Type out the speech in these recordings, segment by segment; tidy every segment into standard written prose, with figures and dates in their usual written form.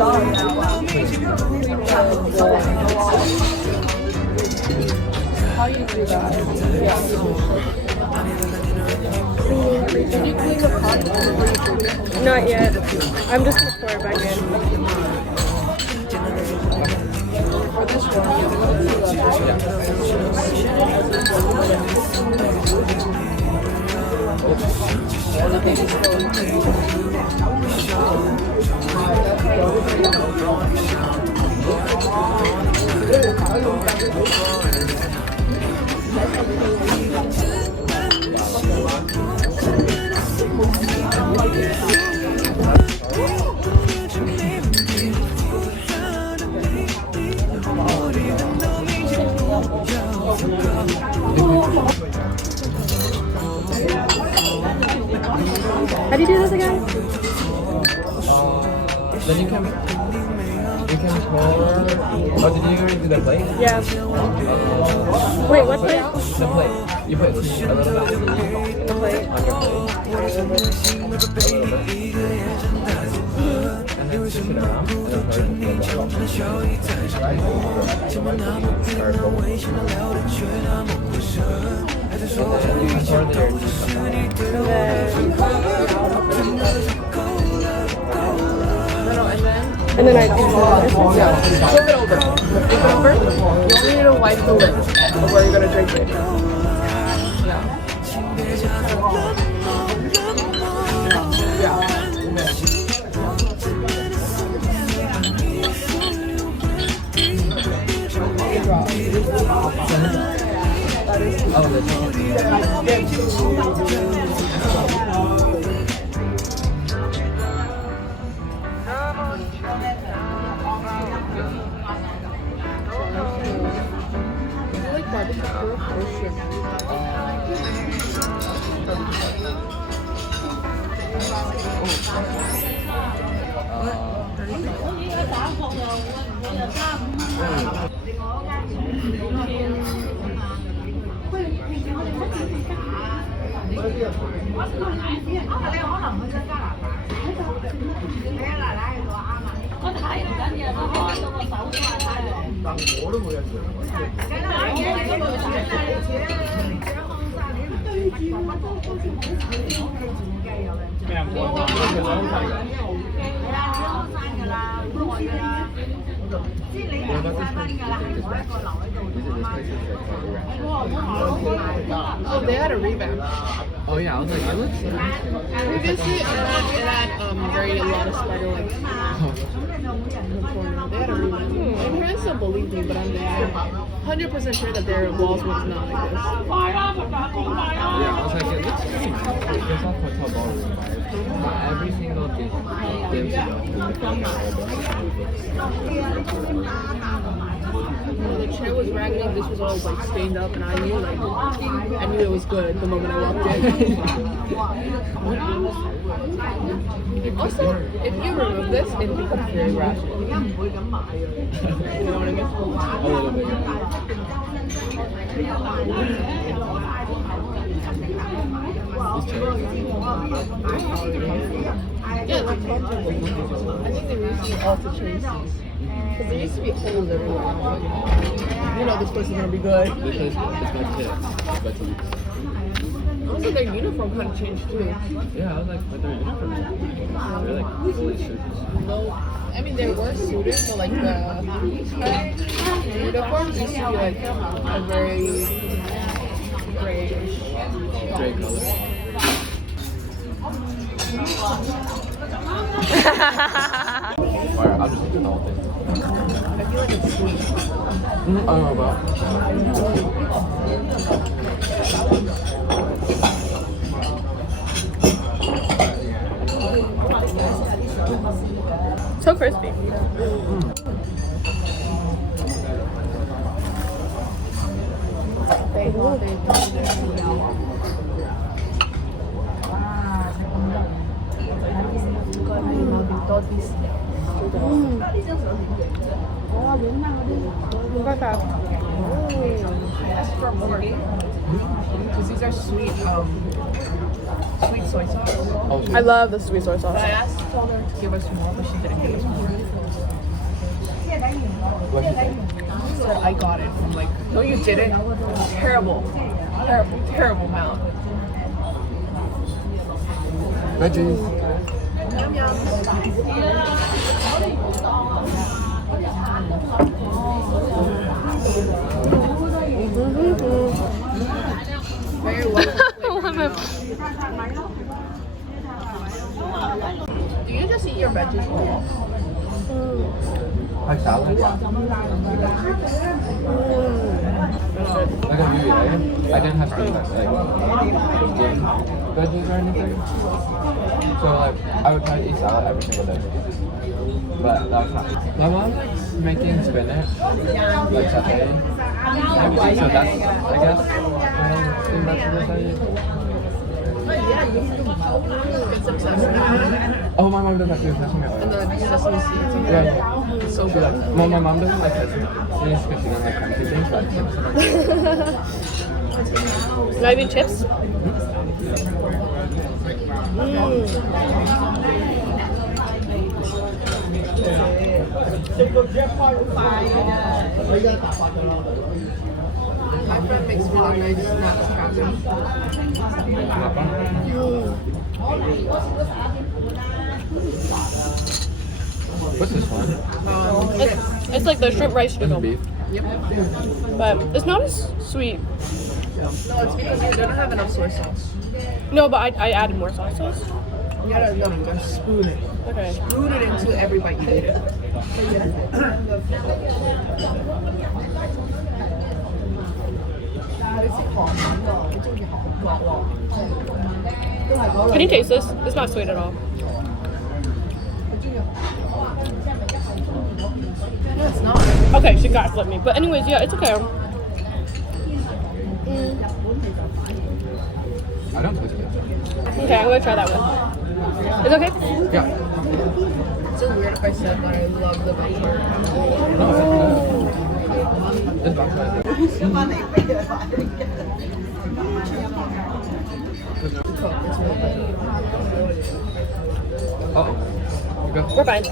How you do that? Cleaning everything. You clean the pot before you drink it? Not yet. I'm just gonna pour it back in. For this one, how do you do this again? Then you can pour. Oh, did you already do the plate? Yeah. Wait, what plate? The plate. You put a little bit. The plate. On your plate. And then switch it around. And then pour it in the bowl. And then I do yeah. Flip it over. Flip it over. You only need to wipe the lid of where you're gonna drink it. Yeah. Oh, they had a revamp. Oh yeah, I was like, it looks so nice. Previously, it had very a lot of spider legs. They had a revamp. My parents don't believe me, but I'm 100% sure that their walls was not like this. Yeah, I was like, it looks strange. It's not hotel ballroom vibes. But every single dish gives you The chair was raggedy, this was all like stained up, and I knew it was good the moment I walked in. Also, if you remove this, it becomes very ratchet. You know what I mean? a little bit. Yeah, they're comfortable. I think they recently also changed these. Because there used to be holes everywhere. You know this place is gonna be good. This place is my tip. Also, their uniform kind of changed too. Yeah, I was like, but they're uniform. They're like fully suits. No, I mean they were suited, but like the uniforms used to be like a very grayish. Gray color. Alright, I'll just eat the whole thing. I feel like it's sweet. I don't know about. So crispy. Because these are sweet soy sauce. I love the sweet soy sauce. I asked Taylor to give us more, but she didn't give us more. What did you say? She said I got it. I'm like, no, you didn't. Terrible, terrible, terrible amount. Veggies. Yum yum. Very well. Do you just eat your veggies raw? Like salad? Yeah. Like a beauty, right? I didn't have steamed like steamed veggies or anything. So like I would try to eat salad every single day. But that's not. My mom likes making spinach, like satay. So that's, I guess, steamed vegetables I eat. Get some sesame Oh, my mom does that too, sesame oil. and the sesame seeds. Yeah. It's so She good. likes, well, my mom doesn't like sesame seeds because she doesn't like crunchy things, but Maybe chips? My friend makes really nice snacks pattern. What's this one? It's like the shrimp rice This noodle, beef. Yep. but it's not as sweet. No, it's because you don't have enough soy sauce. No, but I added more sauce sauce. You gotta spoon it. Okay. Spoon it into every bite you eat it. Can you taste this? It's not sweet at all. No, it's not. Okay, she got flip me. But anyways, yeah, it's okay. I don't taste it. Okay, I'm gonna try that one. It's okay? Yeah. It's so weird if I said that I love the butter. No, it's Bok Choy. It's really good. Oh, you go. We're fine.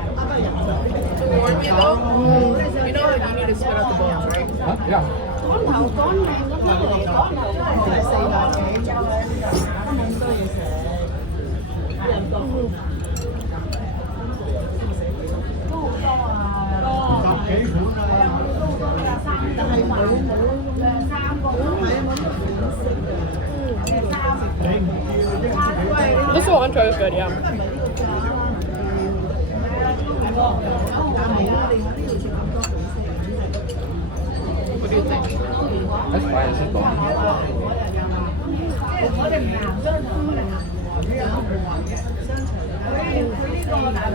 To warn you though, you know like you need to spit out the bones, right? Huh? Yeah. This cilantro is good, yeah. What do you think? That's fine. It's just bone.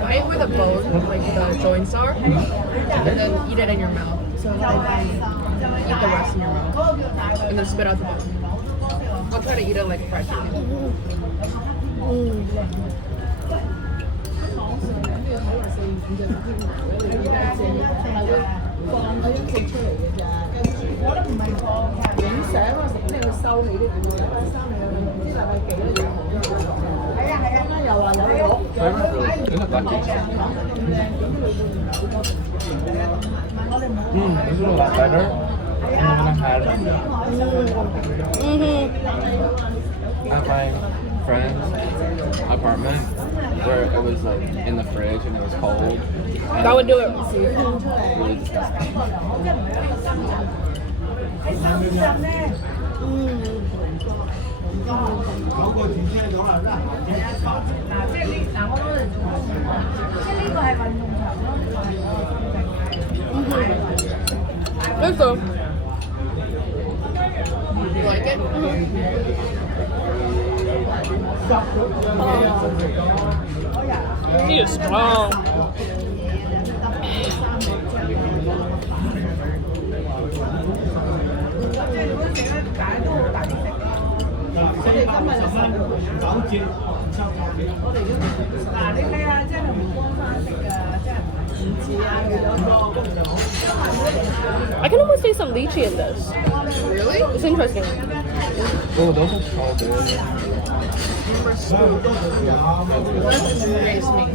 I eat with a bone, like the joints are, and then eat it in your mouth. So eat the rest in your mouth, and then spit out the bone. I'll try to eat it like a fried chicken. Flavor's really good. Isn't it black beans? This is a lot better than when I had at my friend's apartment where it was like in the fridge and it was cold. And That would do it. really disgusting. Let's go. He is strong. I can almost taste some lychee in this. Really? It's interesting. Oh, those are so good. Embrace me.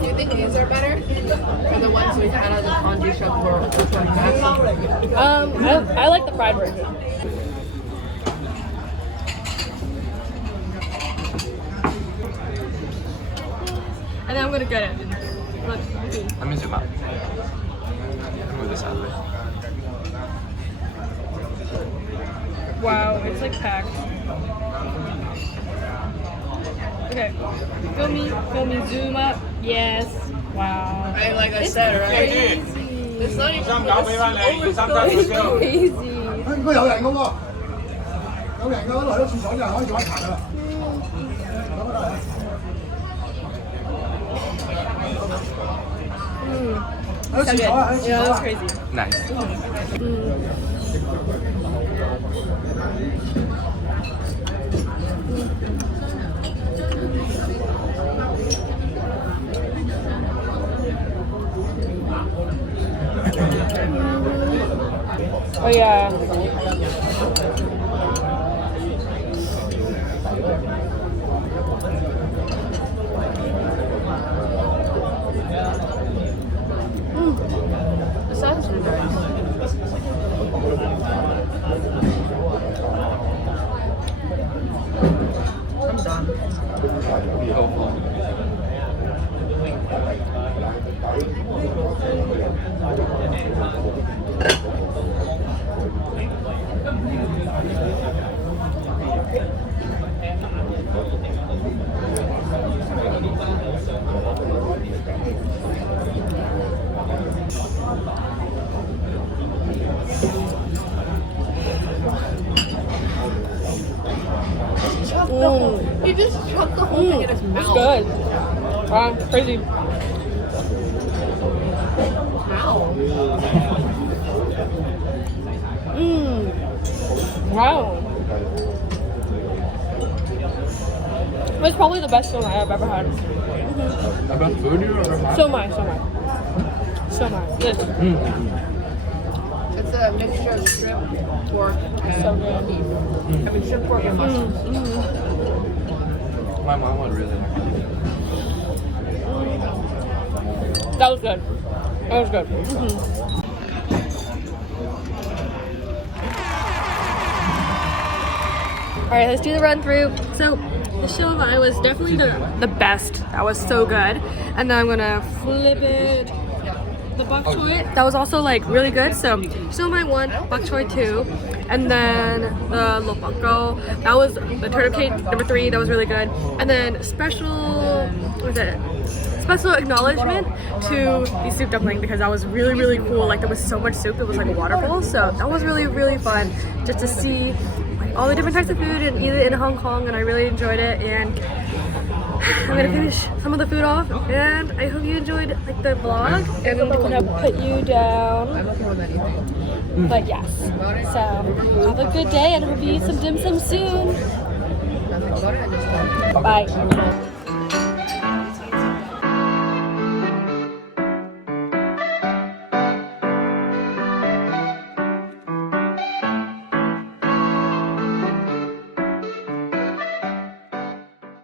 Do you think these are better? Or the ones we've had on the fondue shop or which one best? I like the fried version. And then I'm gonna get it. Look. Let me zoom out. Move this out of the way. Wow, it's like packed. Okay, film me, zoom up. Yes. Wow. I like I said, right? It's not even It's crazy. 應該有人嘅喎，有人嘅，落咗廁所就可以做一排啦。喺廁所啊，喺廁 Yeah, 所 that's 啊。 crazy. Nice. Oh yeah. The sauce is nice. I'm done. He just chucked the whole thing in his mouth. It's good. Wow, crazy. Ow. Wow. It's probably the best Siu Mai I've ever had. About food you ever had? Siu Mai. Yes. It's a mixture of shrimp, pork, and So good. beef. I mean, shrimp, pork, and mushrooms. My mom would really like it. That was good. That was good. Alright, let's do the run through. So the Siu Mai was definitely the best. That was so good. And then I'm gonna flip it. The Bok Choy, that was also like really good. So Siu Mai 1, Bok Choy 2, and then the Bak Go, that was the turnip cake number 3, that was really good. And then special acknowledgement to the Soup Dumpling because that was really cool. Like there was so much soup, it was like a water bowl. So that was really fun just to see like, all the different types of food and eat it in Hong Kong, and I really enjoyed it. And I'm gonna finish some of the food off, and I hope you enjoyed like the vlog. And I'm gonna put you down. I'm okay with anything. But yes, so have a good day and hope you eat some dim sum soon. Nothing about it. I just don't. Bye.